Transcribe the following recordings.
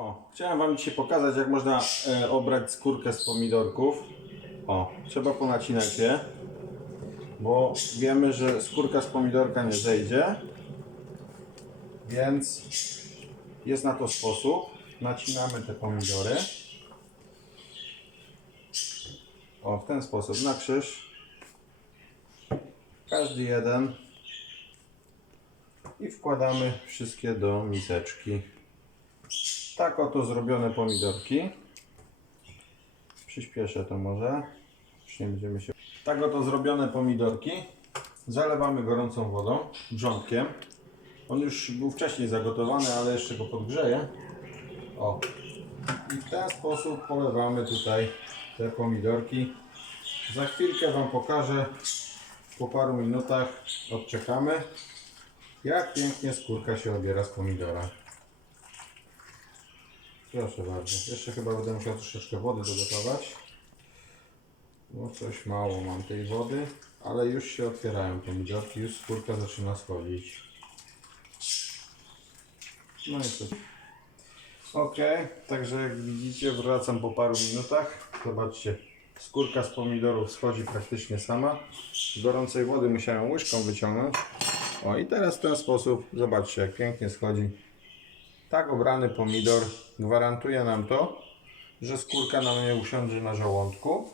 O, chciałem Wam dzisiaj pokazać, jak można e, obrać skórkę z pomidorków. O, trzeba ponacinać je, bo wiemy, że skórka z pomidorka nie zejdzie, więc jest na to sposób. Nacinamy te pomidory. O, w ten sposób, na krzyż. Każdy jeden. I wkładamy wszystkie do miseczki. Tak oto zrobione pomidorki. Przyspieszę to może. Już nie będziemy się... Tak oto zrobione pomidorki. Zalewamy gorącą wodą, wrzątkiem. On już był wcześniej zagotowany, ale jeszcze go podgrzeję. O. I w ten sposób polewamy tutaj te pomidorki. Za chwilkę Wam pokażę, po paru minutach odczekamy, jak pięknie skórka się obiera z pomidora. Proszę bardzo. Jeszcze chyba będę musiał troszeczkę wody dogotować. No coś mało mam tej wody, ale już się otwierają pomidorki, już skórka zaczyna schodzić. No i co? Ok, także jak widzicie wracam po paru minutach. Zobaczcie, skórka z pomidorów schodzi praktycznie sama. Z gorącej wody musiałem łyżką wyciągnąć. O i teraz w ten sposób, zobaczcie jak pięknie schodzi. Tak obrany pomidor gwarantuje nam to, że skórka nam nie usiądzie na żołądku,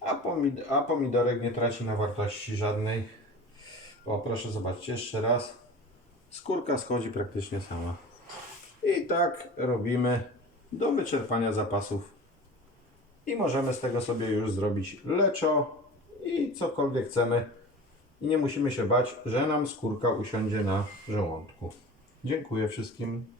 a, pomid a pomidorek nie traci na wartości żadnej. O, proszę zobaczcie jeszcze raz. Skórka schodzi praktycznie sama. I tak robimy do wyczerpania zapasów. I możemy z tego sobie już zrobić leczo i cokolwiek chcemy. I nie musimy się bać, że nam skórka usiądzie na żołądku. Dziękuję wszystkim.